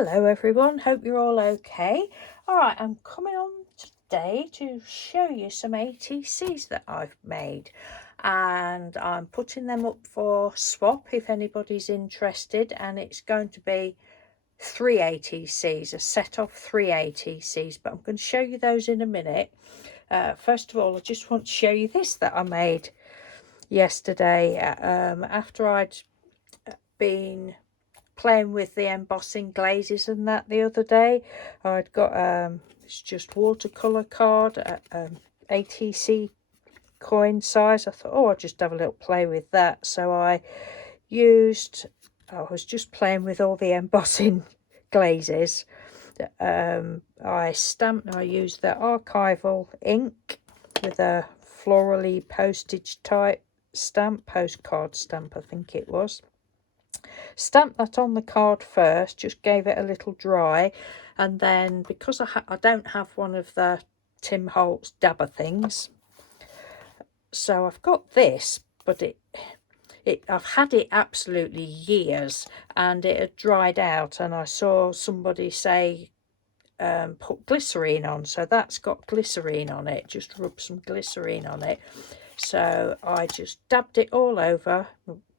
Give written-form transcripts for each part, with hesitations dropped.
Hello everyone, hope you're all okay. Alright, I'm coming on today to show you some ATCs that I've made, and I'm putting them up for swap if anybody's interested, and it's going to be 3 ATCs, a set of 3 ATCs, but I'm going to show you those in a minute. First of all, I just want to show you this that I made yesterday after I'd been playing with the embossing glazes and that the other day. I'd got it's just watercolor card, ATC coin size. I thought, oh, I'll just have a little play with that. So I was just playing with all the embossing glazes. I used the archival ink with a florally postage type stamp, postcard stamp I think it was. Stamped that on the card first, just gave it a little dry, and then because I don't have one of the Tim Holtz dabber things, so I've got this, but I've had it absolutely years and it had dried out, and I saw somebody say put glycerine on, so that's got glycerine on it. Just rub some glycerine on it. So I just dabbed it all over,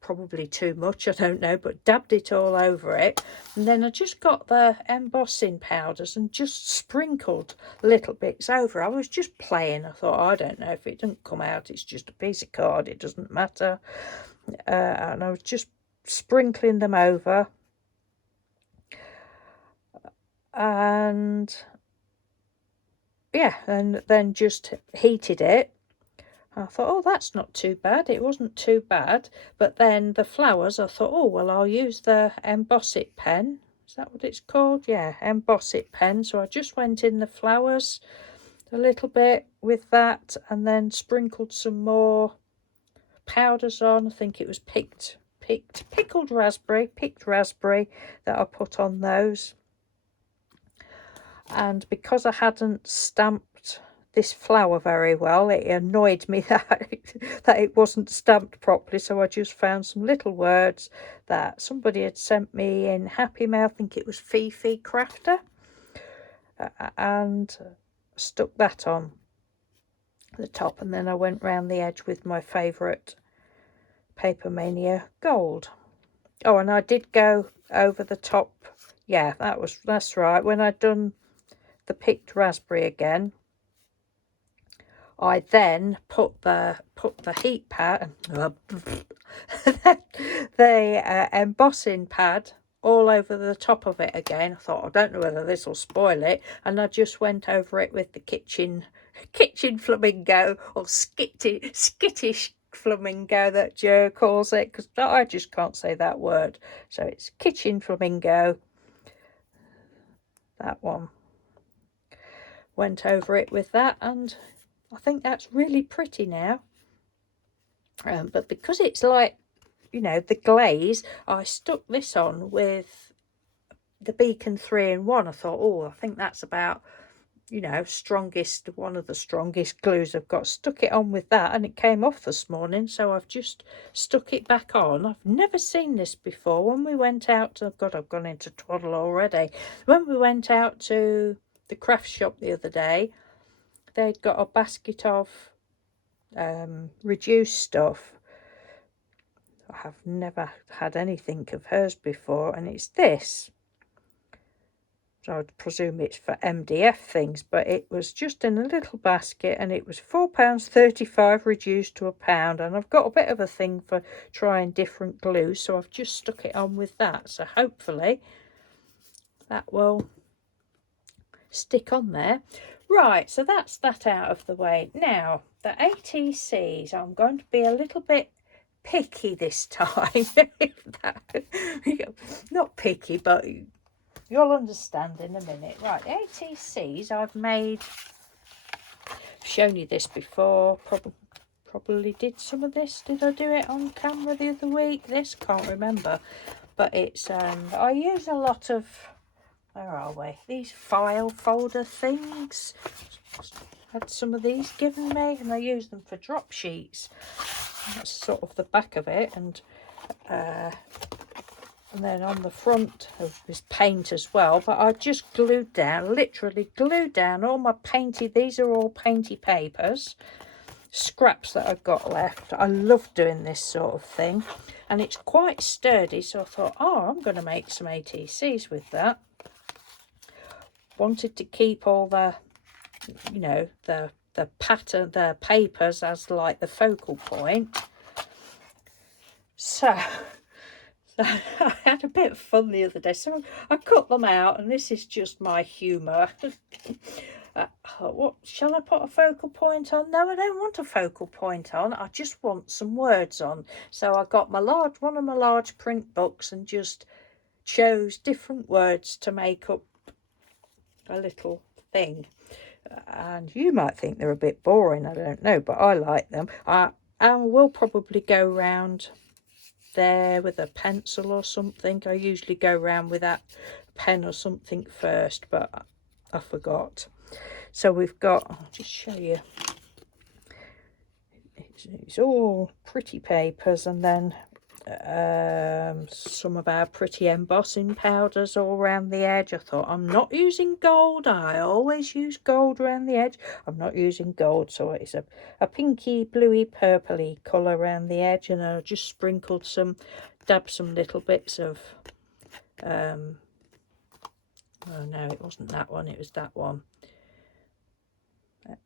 probably too much, I don't know, but dabbed it all over it, and then I just got the embossing powders and just sprinkled little bits over. I was just playing. I thought, I don't know, if it doesn't come out, it's just a piece of card, it doesn't matter. And I was just sprinkling them over, and yeah, and then just heated it. I thought, oh, that's not too bad. It wasn't too bad. But then the flowers, I thought, oh, well, I'll use the emboss it pen. Is that what it's called? Yeah, emboss it pen. So I just went in the flowers a little bit with that, and then sprinkled some more powders on. I think it was picked raspberry that I put on those. And because I hadn't stamped this flower very well, it annoyed me that it wasn't stamped properly, so I just found some little words that somebody had sent me in Happy Mail. I think it was Fifi Crafter, and stuck that on the top, and then I went round the edge with my favourite Paper Mania Gold. Oh, and I did go over the top. Yeah, that's right. When I'd done the picked raspberry again, I then put the heat pad, the embossing pad, all over the top of it again. I thought, I don't know whether this will spoil it, and I just went over it with the kitchen flamingo, or skittish flamingo that Joe calls it, because I just can't say that word. So it's kitchen flamingo, that one. Went over it with that, and I think that's really pretty now. But because it's like, you know, the glaze, I stuck this on with the Beacon 3-in-1. I thought, oh, I think that's about, you know, one of the strongest glues I've got. Stuck it on with that, and it came off this morning, so I've just stuck it back on. I've never seen this before. When we went out to, God, I've gone into twaddle already. When we went out to the craft shop the other day, they'd got a basket of reduced stuff. I have never had anything of hers before, and it's this. So I'd presume it's for MDF things, but it was just in a little basket, and it was £4.35 reduced to £1, and I've got a bit of a thing for trying different glues, so I've just stuck it on with that. So hopefully that will stick on there. Right, so that's that out of the way. Now, the ATCs, I'm going to be a little bit picky this time. Not picky, but you'll understand in a minute. Right, the ATCs I've made, shown you this before, probably did some of this. Did I do it on camera the other week? This, can't remember. But it's, I use a lot of, where are we? These file folder things. Had some of these given me, and I use them for drop sheets. That's sort of the back of it, and And then on the front of this paint as well, but I just glued down, literally glued down all my Painty. These are all Painty papers, scraps that I've got left. I love doing this sort of thing, and it's quite sturdy, so I thought, oh, I'm going to make some ATCs with that. Wanted to keep all the, you know, the pattern, the papers as like the focal point. So I had a bit of fun the other day, so I cut them out, and this is just my humour. What shall I put a focal point on? No, I don't want a focal point on. I just want some words on. So I got my one of my large print books and just chose different words to make up a little thing. And you might think they're a bit boring, I don't know, but I like them. I will probably go round there with a pencil or something. I usually go round with that pen or something first, but I forgot. So we've got, I'll just show you, it's all pretty papers, and then some of our pretty embossing powders all around the edge. I thought, I'm not using gold. I always use gold around the edge. I'm not using gold, so it's a pinky, bluey, purpley colour around the edge, and I just sprinkled dabbed some little bits of oh no, it wasn't that one, it was that one,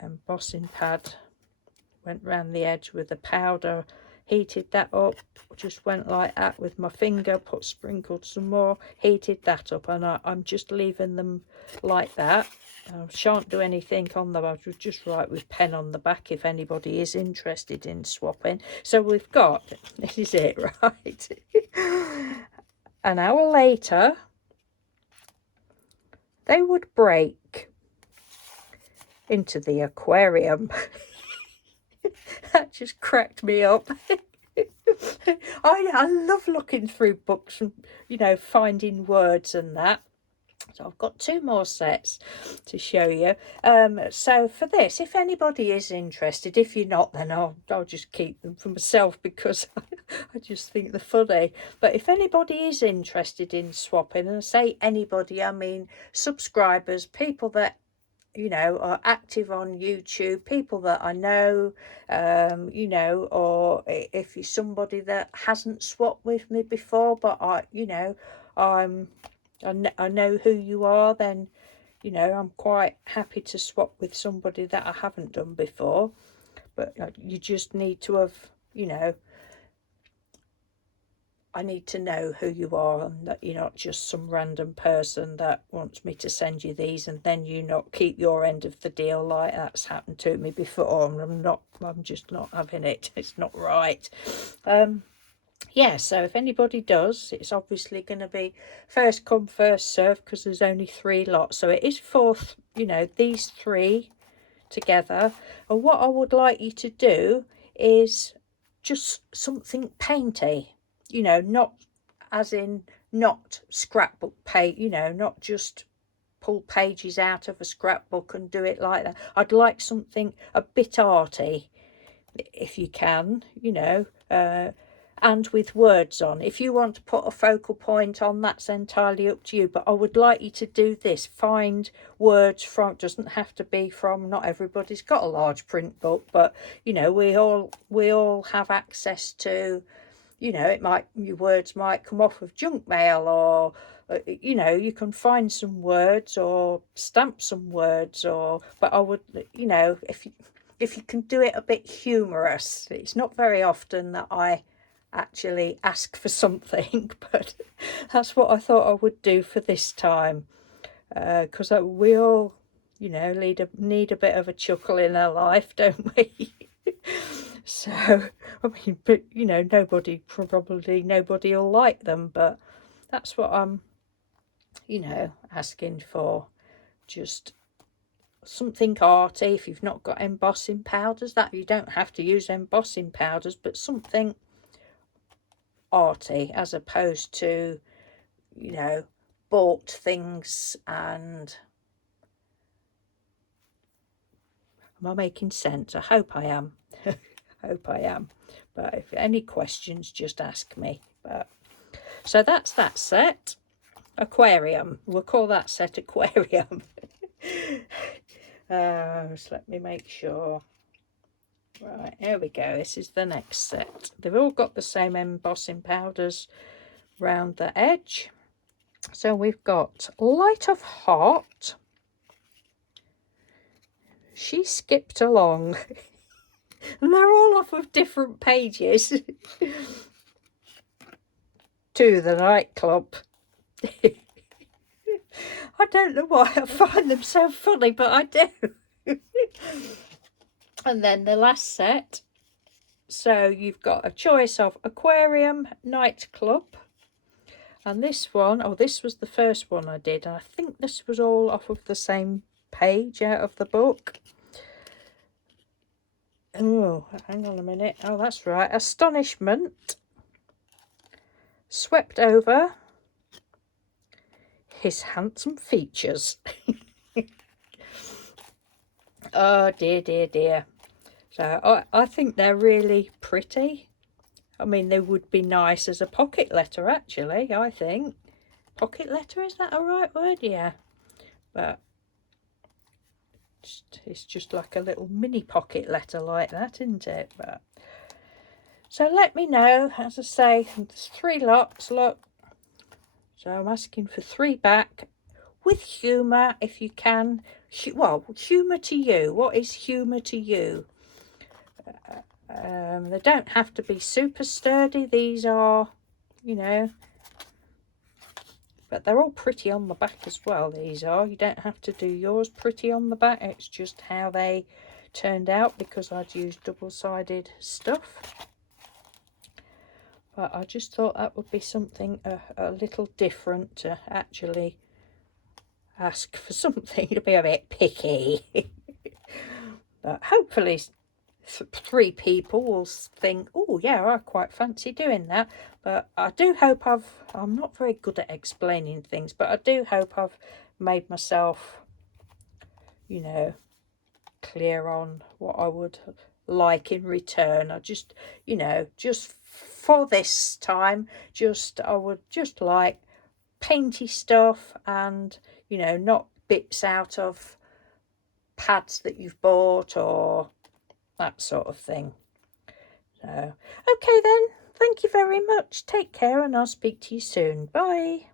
embossing pad. Went round the edge with the powder, heated that up, just went like that with my finger, sprinkled some more, heated that up, and I'm just leaving them like that. I shan't do anything on them. I will just write with pen on the back if anybody is interested in swapping. So we've got, this is it, right? An hour later, they would break into the aquarium. That just cracked me up. I love looking through books and, you know, finding words and that. So I've got 2 more sets to show you. So for this, if anybody is interested, if you're not, then I'll just keep them for myself, because I just think they're funny. But if anybody is interested in swapping, and I say anybody, I mean subscribers, people that, you know, are active on YouTube, people that I know, you know, or if you're somebody that hasn't swapped with me before, but I know who you are, then, you know, I'm quite happy to swap with somebody that I haven't done before. But you just need to have, you know, I need to know who you are, and that you're not just some random person that wants me to send you these and then you not keep your end of the deal, like that's happened to me before, and I'm just not having it. It's not right. Yeah, so if anybody does, it's obviously going to be first come first serve, because there's only 3 lots, so it is you know, these 3 together. And what I would like you to do is just something painty, you know, not as in not scrapbook page, you know, not just pull pages out of a scrapbook and do it like that. I'd like something a bit arty, if you can, you know, and with words on. If you want to put a focal point on, that's entirely up to you, but I would like you to do this. Find words from, doesn't have to be from, not everybody's got a large print book, but you know, we all have access to, you know, your words might come off of junk mail, or you know, you can find some words or stamp some words, or, but I would, you know, if you can do it a bit humorous. It's not very often that I actually ask for something, but that's what I thought I would do for this time, because we all, you know, need a bit of a chuckle in our life, don't we? So I mean, but you know, nobody will like them, but that's what I'm, you know, asking for. Just something arty. If you've not got embossing powders, that you don't have to use embossing powders, but something arty, as opposed to, you know, bought things. And am I making sense? I hope I am. I hope I am. But if any questions, just ask me. But So that's that set. Aquarium. We'll call that set aquarium. So let me make sure. Right, here we go. This is the next set. They've all got the same embossing powders round the edge. So we've got Light of Heart. She skipped along. And they're all off of different pages. To the nightclub. I don't know why I find them so funny, but I do. And then the last set. So you've got a choice of aquarium, nightclub. And this one, oh, this was the first one I did. I think this was all off of the same page out of the book. Oh, hang on a minute. Oh, that's right. Astonishment. Swept over. His handsome features. Oh, dear, dear, dear. So I think they're really pretty. I mean, they would be nice as a pocket letter, actually, I think. Pocket letter, is that a right word? Yeah. But it's just like a little mini pocket letter like that, isn't it? But so let me know. As I say, there's 3 lots, look. So I'm asking for 3 back with humour, if you can. Well, humour to you. What is humour to you? They don't have to be super sturdy. These are, you know, but they're all pretty on the back as well. These are. You don't have to do yours pretty on the back. It's just how they turned out because I'd used double-sided stuff. But I just thought that would be something a little different to actually ask for something to be a bit picky. But hopefully 3 people will think, oh yeah, I quite fancy doing that. But I do hope I'm not very good at explaining things, but I do hope I've made myself, you know, clear on what I would like in return. I just, you know, just for this time, I would just like painty stuff and, you know, not bits out of pads that you've bought or that sort of thing. So, okay then, thank you very much. Take care and I'll speak to you soon. Bye.